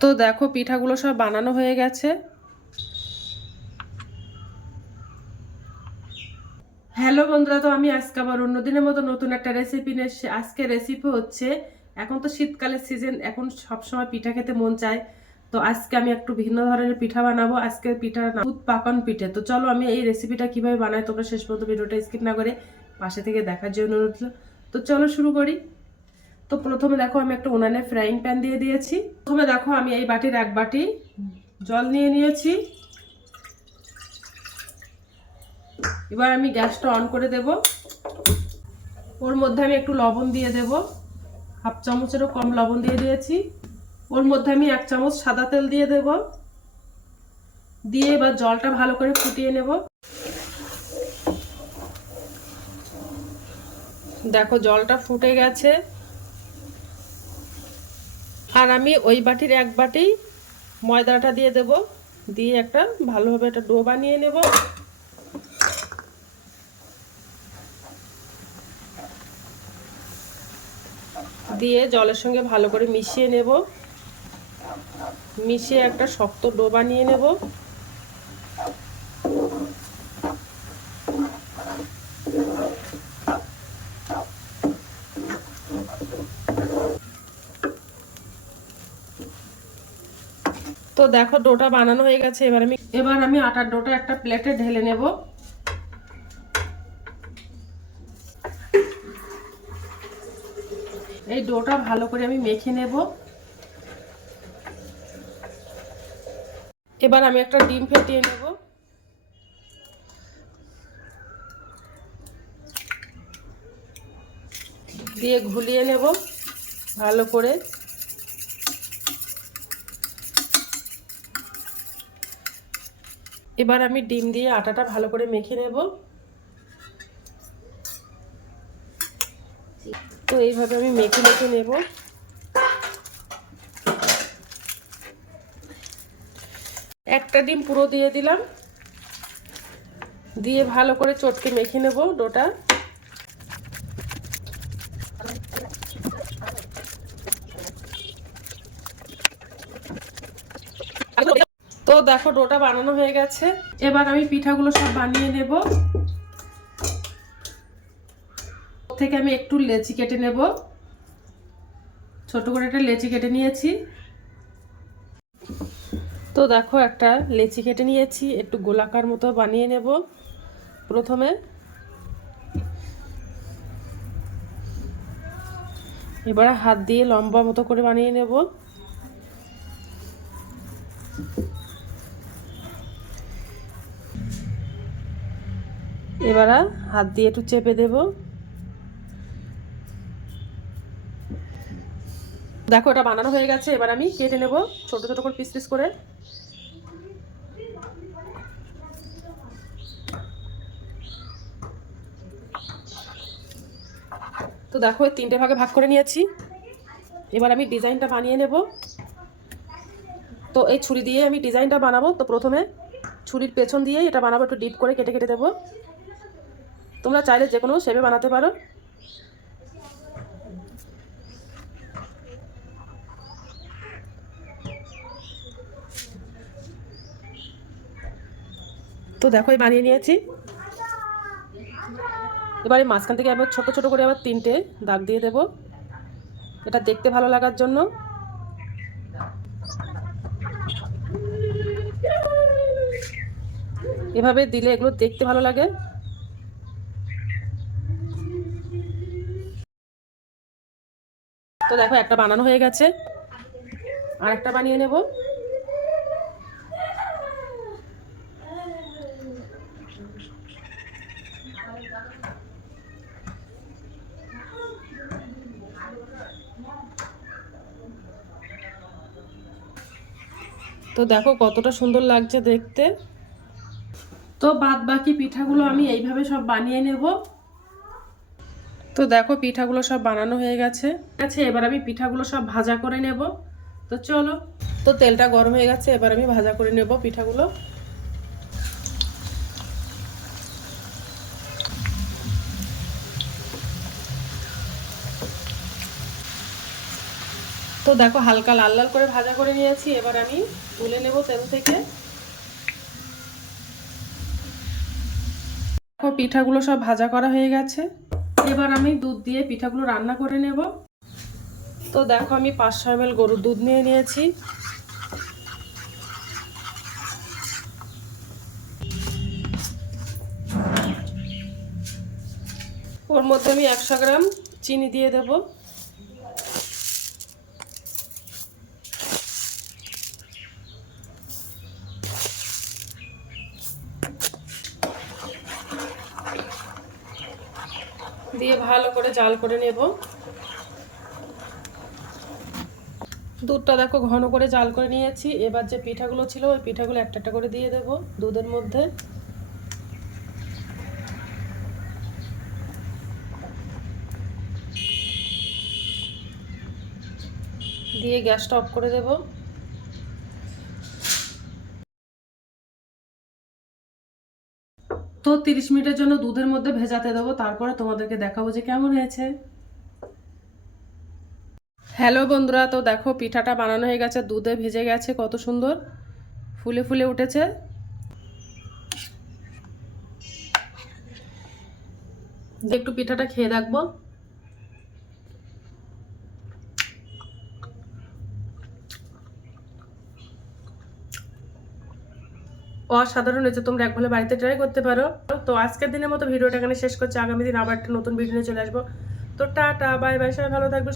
তো দেখো পিঠাগুলো সব বানানো হয়ে গেছে। হ্যালো বন্ধুরা, তো আমি আজকে আবার অন্যদিনের মতো নতুন একটা রেসিপি নিয়ে এসেছি। আজকে রেসিপি হচ্ছে, এখন তো শীতকালের সিজন, এখন সবসময় পিঠা খেতে মন চায়। তো আজকে আমি একটু ভিন্ন ধরনের পিঠা বানাবো। আজকের পিঠার নাম দুধ পাকান পিঠে। তো চলো আমি এই রেসিপিটা কিভাবে বানাই তোমরা শেষ পর্যন্ত ভিডিওটা স্কিপ না করে পাশে থেকে দেখার জন্য অনুরোধ রইলো। তো চলো শুরু করি। তো প্রথমে দেখো আমি একটা উনানে ফ্রাইং প্যান দিয়ে দিয়েছি। প্রথমে দেখো আমি এই বাটির এক বাটি জল নিয়ে নিয়েছি। এবার আমি গ্যাসটা অন করে দেব। ওর মধ্যে আমি একটু লবণ দিয়ে দেব, হাফ চামচেরও কম লবণ দিয়ে দিয়েছি। ওর মধ্যে আমি 1 চামচ সাদা তেল দিয়ে দেব, দিয়ে এবার জলটা ভালো করে ফুটিয়ে নেব। দেখো জলটা ফুটে গেছে। আর আমি ওই বাটির এক বাটি ময়দাটা দিয়ে দেব, দিয়ে একটা ভালোভাবে একটা ডো বানিয়ে নেব। দিয়ে জলের সঙ্গে ভালো করে মিশিয়ে নেব, মিশিয়ে একটা শক্ত ডো বানিয়ে নেব। তো দেখো ডোটা বানানো হয়ে গেছে। এবার আমি আটার ডোটা একটা প্লেটে ঢেলে নেব। এই ডোটা ভালো করে আমি মেখে নেব। এবার আমি একটা ডিম ফেটিয়ে নেব। দিয়ে ঘুলিয়ে নেব ভালো করে। এবার আমি ডিম দিয়ে আটাটা ভালো করে মেখে নেব। তো এইভাবে আমি মেখে মেখে নেব। একটা ডিম পুরো দিয়ে দিলাম, দিয়ে ভালো করে চটকে মেখে নেব ডোটা। তো দেখো ডোটা বানানো হয়ে গেছে। এবার আমি পিঠাগুলো সব বানিয়ে নেব। থেকে আমি একটু লেচি কেটে নেব, ছোট করে একটা লেচি কেটে নিয়েছি। তো দেখো একটা লেচি কেটে নিয়েছি, একটু গোলাকার মতো বানিয়ে নেব। প্রথমে এবারে হাত দিয়ে লম্বা মতো করে বানিয়ে নেব। এবারে হাত দিয়ে একটু চেপে দেব। দেখো এটা বানানো হয়ে গেছে। এবার আমি কেটে নেব ছোট ছোট করে পিস পিস করে। তো দেখো 3টে ভাগে ভাগ করে নিয়েছি। এবার আমি ডিজাইনটা বানিয়ে নেব। তো এই ছুরি দিয়ে আমি ডিজাইনটা বানাবো। তো প্রথমে ছুরির পেছন দিয়ে এটা বানাবো, একটু ডিপ করে কেটে কেটে দেবো। তোমরা চাইলে যে কোনো শেপে বানাতে পারো। তো দেখো বানিয়ে নিয়েছি। এবারে মাঝখান থেকে আবার ছোট ছোট করে আবার 3টে দাগ দিয়ে দেব, এটা দেখতে ভালো লাগার জন্য। এভাবে দিলে এগুলো দেখতে ভালো লাগে। তো দেখো একটা বানানো হয়ে গেছে, আর একটা বানিয়ে নেব। তো দেখো কতটা সুন্দর লাগছে দেখতে। তো বাদ বাকি পিঠাগুলো আমি এইভাবে সব বানিয়ে নেব। তো দেখো পিঠাগুলো সব বানানো হয়ে গেছে। এবার আমি পিঠাগুলো সব ভাজা করে নেব। তো চলো। তো তেলটা গরম হয়ে গেছে, এবার আমি ভাজা করে নেব পিঠাগুলো। তো তো দেখো হালকা লাল লাল করে ভাজা করে নিয়েছি, এবার আমি তুলে নেব তেল থেকে। দেখো পিঠাগুলো সব ভাজা করা হয়ে গেছে, এবার আমি দুধ দিয়ে পিঠাগুলো রান্না করে নেব। তো দেখো আমি 500 ml গরুর দুধ নিয়ে নিয়েছি। ওর মধ্যে আমি 100 গ্রাম চিনি দিয়ে দেব। দিয়ে ভালো করে জাল করে নেব। দুধটা দেখো ঘন করে জাল করে নিয়েছি, এবার যে পিঠাগুলো ছিল ওই পিঠাগুলো একটা একটা করে দিয়ে দেব দুধের মধ্যে। দিয়ে গ্যাসটা অফ করে দেব। তো 30 মিনিটের জন্য দুধের মধ্যে ভেজাতে দেবো, তারপরে তোমাদেরকে দেখাবো যে কেমন হয়েছে। হ্যালো বন্ধুরা, তো দেখো পিঠাটা বানানো হয়ে গেছে, দুধে ভেজে গেছে, কত সুন্দর ফুলে ফুলে উঠেছে। একটু পিঠাটা খেয়ে দেখবো। অসাধারণ হয়েছে, তোমরা একবার বাড়িতে ট্রাই করতে পারো। তো আজকের দিনের মতো ভিডিওটা এখানে শেষ করছি, আগামী দিন আবার একটা নতুন ভিডিও নিয়ে চলে আসবো। তো টাটা বাই বাই, সবাই ভালো থাকবে।